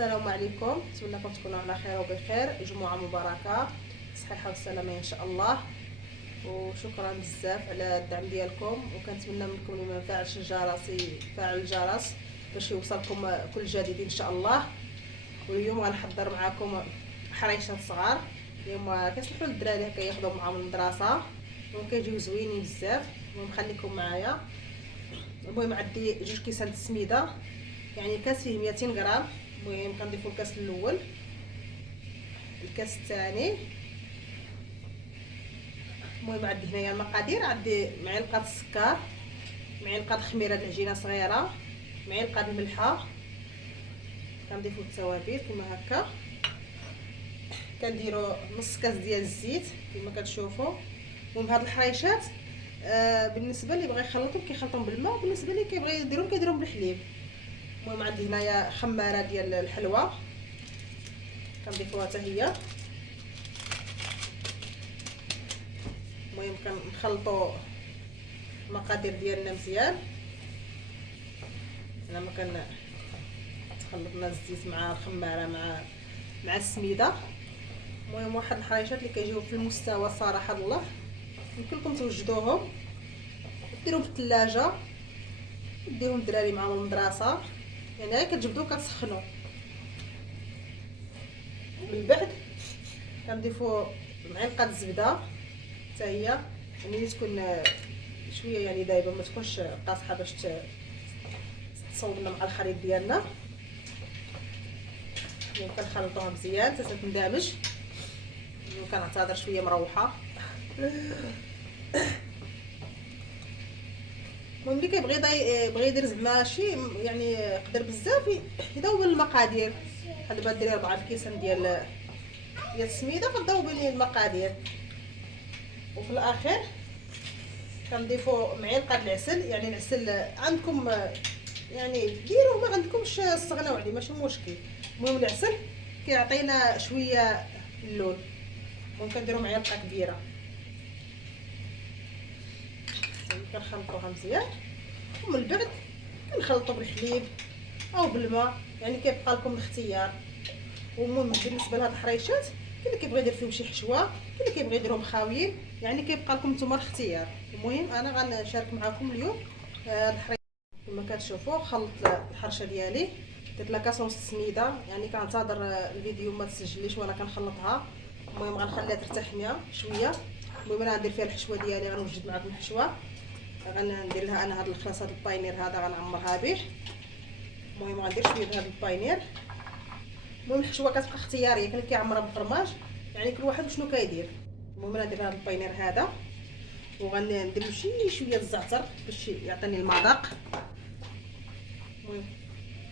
السلام عليكم، نتمنىكم تكونوا على خير وبخير. جمعه مباركه صحيحه والسلامه ان شاء الله. وشكرا بزاف على الدعم ديالكم، وكنتمنى منكم اللي ما يفعلش الجرس يفعل الجرس باش يوصلكم كل جديد ان شاء الله. واليوم غنحضر معكم حريشات صغار. اليوم كيصلحوا للدراري هكا ياخذوا معاهم المدرسه وكيجيو زوينين بزاف. المهم خليكم معايا. المهم عندي 2 كيسان السميده، يعني كاس فيه 200 غرام. المهم كنضيفوا الكاس الاول، الكاس الثاني. المهم عندي هنايا المقادير، عندي معلقه السكر، معلقه خميره العجينه صغيره، معلقه الملحه. كنضيفوا التوابل كما هكا. كنديروا نص كاس ديال الزيت كما كتشوفوا. المهم هاد الحريشات بالنسبه اللي بغى يخلطهم كيخلطهم بالماء، وبالنسبه اللي كيبغي يديرهم كيديرهم بالحليب. المهم عندي هنايا خماره ديال الحلوى كنضيفوها حتى هي. المهم كنخلطوا المقادير ديالنا مزيان. انا ما تخلطنا الزيت مع الخماره مع السميده. المهم واحد الحريشات اللي كيجيو في المستوى صراحه الله، يمكن لكم توجدوهم ديروهم في الثلاجه، ديروهم الدراري معاهم المدرسه. يعني غير كتجبدوا كتسخنوا. من بعد كنضيفوا معلقه الزبده حتى هي، يعني تكون شويه يعني دايبه، ما تكونش قاصحه باش تصوب لنا مع الخليط ديالنا. كنخلطوها مزيان حتى تندمج. كنعتذر شويه مروحه. المهم اللي كيبغي بغى يدير زعما شي يعني يقدر بزاف يدوب المقادير. بحال دابا ديري 4 كيسان ديال السميده، كدوبي المقادير. وفي الاخير كنضيفوا معلقه العسل، يعني العسل عندكم يعني ديروه، ما عندكمش استغناو عليه ماشي مشكل. المهم العسل كيعطينا شويه اللون. ممكن نديروا معلقه كبيره. كنخلطوها مزيان، ومن بعد كنخلطوا بالحليب او بالماء، يعني كيبقى لكم الاختيار. والمهم بالنسبه لهاد الحريشات كاين اللي كيبغي يدير فيهم شي حشوه، كاين اللي كيبغي يديرهم خاويين، يعني كيبقى لكم نتوما الاختيار. المهم انا غنشارك معكم اليوم الحريشات. كما كتشوفوا خلط الحرشه ديالي، درت لها كاس ونص سميده، يعني كنتظر الفيديو ما تسجليش وانا كنخلطها. المهم غنخليها ترتاح ليا شويه. المهم انا غندير فيها الحشوه ديالي، غنوجد معكم الحشوه. غندير لها انا هاد الخلاص، هاد الباينير هذا غنعمرها به. المهم غندير شويه د هاد الباينير. المهم الحشوه كتبقى اختياريه، كاين اللي كيعمرها بالفرماج، يعني كل واحد وشنو كيدير. المهم انا ندير هاد الباينير هذا، وغندير شويه الزعتر باش يعطيني المذاق. المهم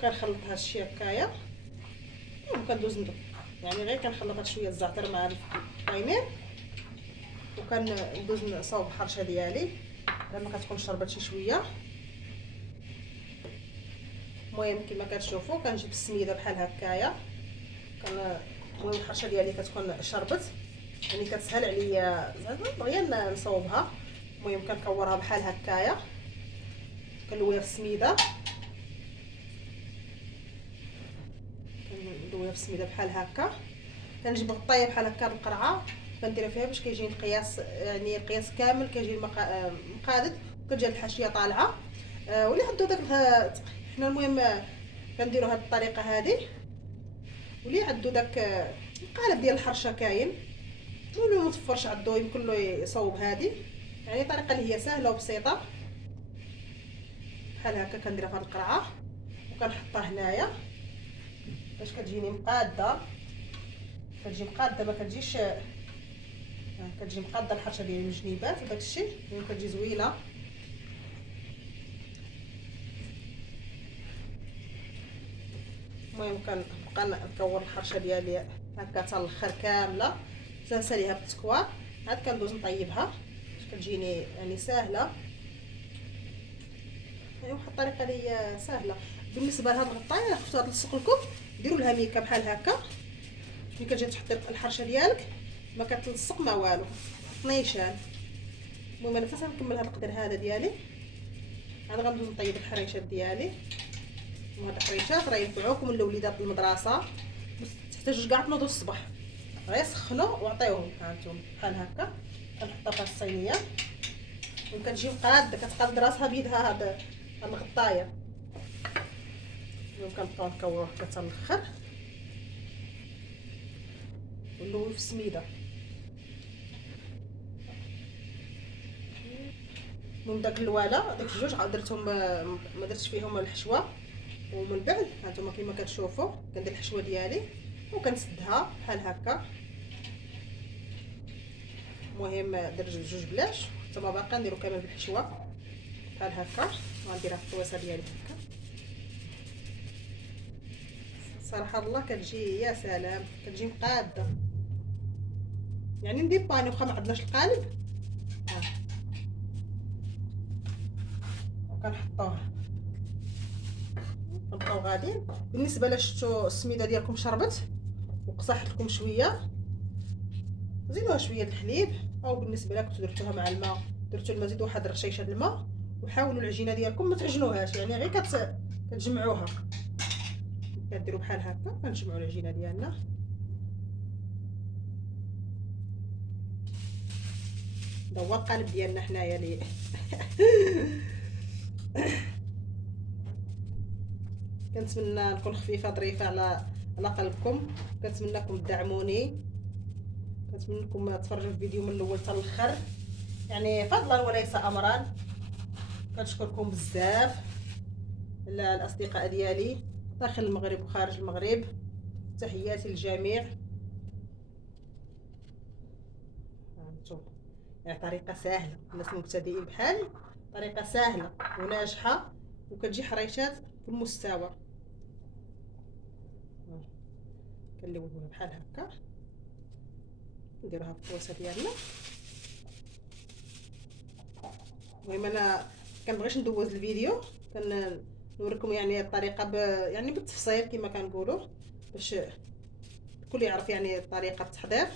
كنخلط هاد الشيء هكايا. المهم كندوز يعني غير كنخلط هاد شويه الزعتر مع الباينير، وكندوز نصاوب الحرشه ديالي لما كتكون شربت شي شويه. المهم كما كتشوفوا كنجيب السميده بحال هكايا. المهم الحرشه ديالي كتكون شربت، يعني كتسهل عليا زعما بغيا نصوبها. المهم كنكورها بحال هكايا، كنلويها في السميده، كندويها في السميده بحال هكا. كنجيب غطايه بحال هكا القرعه كنديرها فيها باش كيجي القياس، يعني القياس كامل كيجي مقادد، وكتجي الحاشيه طالعه. واللي عنده داك حنا المهم كنديروا هذه الطريقه هذه. واللي عنده داك القالب ديال الحرشه كاين، واللي متفرش عنده يمكن له يصوب هذه. يعني طريقه اللي هي سهله وبسيطه. بحال هكا كنديرها في هذه القرعه وكنحطها هنايا باش كتجيني مقاده. كتجي مقاده، ما كتجيش كتجي مقاده الحرشه ديال الجنيبات وداك الشيء، يعني كتجي زوينه. المهم كنبقى نكور الحرشه ديالي هكا حتى الاخر كامله، تنساليها بالتكوار. عاد كندوز نطيبها باش كتجيني يعني ساهله. يعني واحد الطريقه اللي هي ساهله. بالنسبه لهاد الغطايه خصها تلصق لكم، ديروا لها ميكه بحال هكا. ملي كتجي تحطي الحرشه ديالك ما كتلصق ما والو، طنيشان. المهم انا فاش نكمل هاد القدر هذا ديالي، انا غندوز نطيب الحريشات ديالي. وهاد الحريشات راه ينفعوكم لوليدات المدرسه، بس تحتاجوش كاع تنوضوا الصباح، غير سخنوا وعطيوهم. ها انتم بحال هكا كنحطها في الصينيه وكتجي قاده كتقاد راسها بيدها هاد الغطايه، وكنبقاو نكوروه حتى الاخر ونلوي في السميده. من داك الوالا داك الجوج عاد درتهم، ما درتش فيهم الحشوه. ومن بعد هانتوما كما كتشوفوا كندير الحشوه ديالي وكنسدها بحال هكا. المهم درت جوج بلاش حتى ما باقا نديرو كامل بالحشوه بحال هكا. وغنديرها في الطويصه ديالي هكا. صراحه الله كتجي يا سلام، كتجي مقاده يعني ندير باني واخا ما عندناش القالب. ها وكنحطوه كنبقاو غاديين. بالنسبه لشتو السميده ديالكم شربت وقصحت لكم شويه، زيدوها شويه الحليب، او بالنسبه لك درتوها مع الماء درتو الماء زيدوا واحد رشيشه الماء. وحاولوا العجينه ديالكم ما تعجنوهاش، يعني غير كتجمعوها. كديروا بحال هكا كنجمعوا العجينه ديالنا. هذا هو القالب ديالنا حنايا لي كنتمنى نكون خفيفه ظريفه على قلبكم. كنتمنىكم تدعموني، كنتمنىكم تفرجوا الفيديو من الاول حتى الاخر، يعني فضلا وليس امرا. كنشكركم بزاف الاصدقاء ديالي داخل المغرب وخارج المغرب. تحياتي للجميع. هانتوما يعني طريقه سهله، الناس المبتدئين بحالي طريقه سهله وناجحه وكتجي حريشات في المستوى. كنلويوها بحال هكا نديروها في الطويصه ديالنا. المهم انا كنبغيش ندوز الفيديو، كنوريكم يعني الطريقه يعني بالتفصيل كما كنقولوا، باش الكل يعرف يعني طريقه التحضير.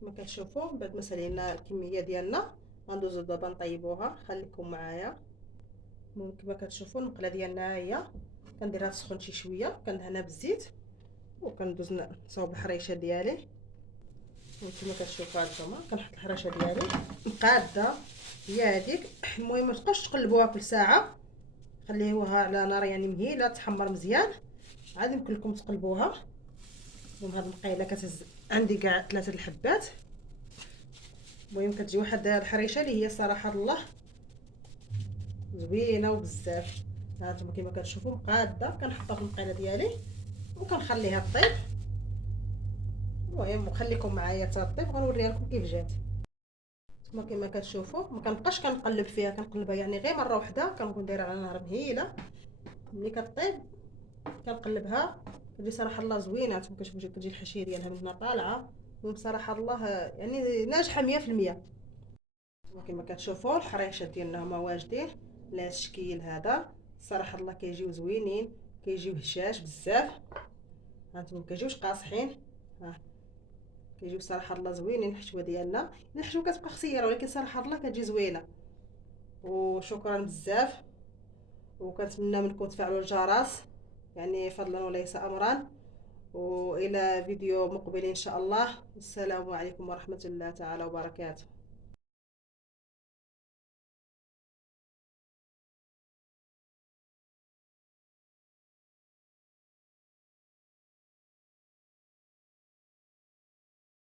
كما كتشوفوا بعد ما سالينا الكميه ديالنا غندوزو دابا نطيبوها. خليكم معايا. كما كتشوفوا المقله ديالنا هي كنديرها تسخن شي شويه، كندهنها بالزيت وكندوز نصاوب الحريشه ديالي. وكما كتشوفوا هانتوما كنحط الحريشه ديالي مقاده هي هذيك. المهم ما تبقاوش تقلبوها كل ساعه، خليوها على نار يعني مهيله تحمر مزيان، عاد يمكن لكم تقلبوها. المهم هاد المقيله كتهز عندي كاع 3 الحبات. المهم كتجي واحد الحريشه اللي هي صراحه الله زوينه وبزاف. هانتوما كما كتشوفوا مقاده كنحطها في المقيله ديالي وكنخليها طيب. المهم خليكم معايا حتى طيب غنوريها لكم كيف جات. كما كتشوفوا ما كنبقاش كنقلب فيها، كنقلبها يعني غير مره واحده، كنكون دايره على نار مهيله. ملي كطيب كنقلبها كتجي صراحه الله زوينه. كتجي الحشيه ديالها من هنا طالعه، وبصراحه الله يعني ناجحه 100%. كما كتشوفوا الحريشات ديالنا هما واجدين على الشكل هذا. صراحه الله كيجيو زوينين، كيجيو هشاش بزاف. هانتوما كيجيوش قاصحين، ها كيجيو صراحه الله زوينين. الحشوه ديالنا الحشوه كتبقى خسيره ولكن صراحه الله كتجي زوينه. وشكرا بزاف، وكنتمنى منكم تفعلوا الجرس يعني فضلا وليس امرا. والى فيديو مقبل ان شاء الله. السلام عليكم ورحمه الله تعالى وبركاته.